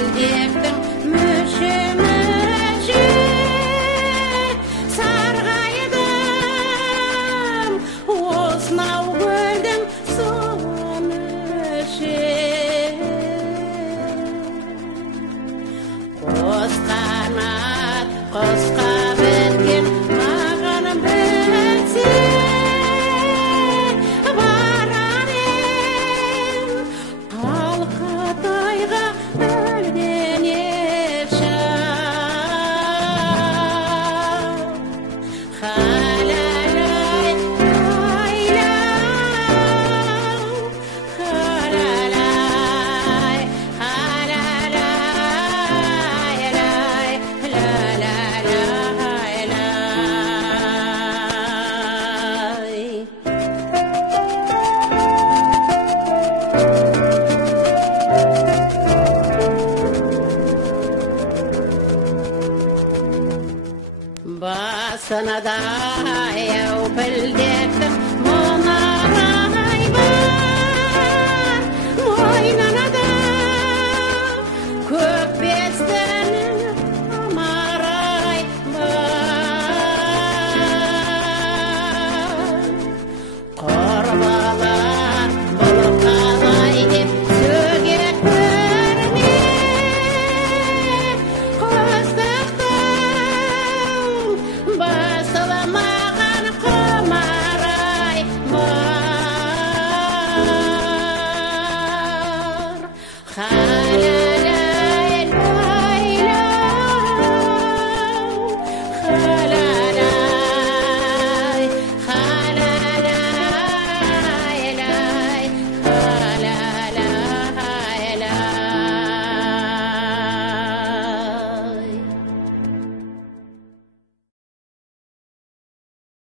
білдектің мүші сарғайдым осынау көлдің суын қос қанат қосқа біткен маған білсе барар ем қалқатайға өлгенше халалай айлау халалай халалай лай лалалай лай басына да аяу білдектің мұнарай бар мойнына да көк бесті